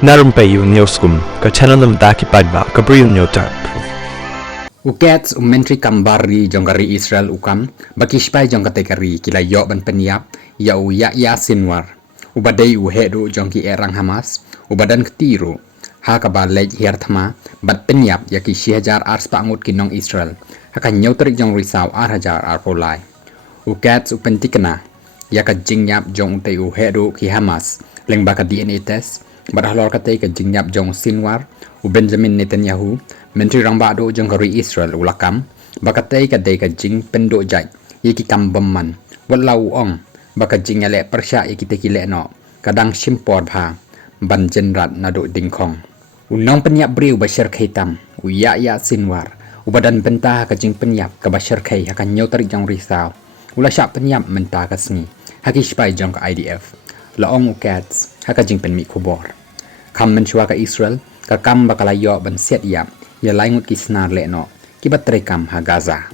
Narumpayu Neoskum, ka channel daki padba, kabriyo nyotarp. Ukets menteri kambari jonggari Israel ukam bakispai jongkatekari kila yo ban peniap ya ya sinwar ubadai uhedu jongki erang Hamas ubadan ketiru ha kabalej hierthma bat peniap ya ki shihajar ars pangut kinong Israel akan nyotrik jong risau arhajar arpolai ukets upentikna ya ka jingyap jong te uhedu ki Hamas leng baka DNA test badhalor katei ka jingyap jong sinwar Benjamin Netanyahu menteri rangba do jongkari Israel ulakam bakatai ka dei ka jing pendo jai yiki kam bomman walau ong baka jing ale persya yiki tekile no kadang simpor bha ban jenrat nado dingkong unong penyap briu bashar khaitam ya sinwar ubadan bentah ka jing penyap ka bashar khai akan nyotar jong risau ula syak penyap mentah ka sni haki spai jong ka IDF laong ukats haka jing pen mi kubor kam menchua ka Israel ka kam bakala yo ban set yap ya laingut kisnar le no kibat rekam ha Gaza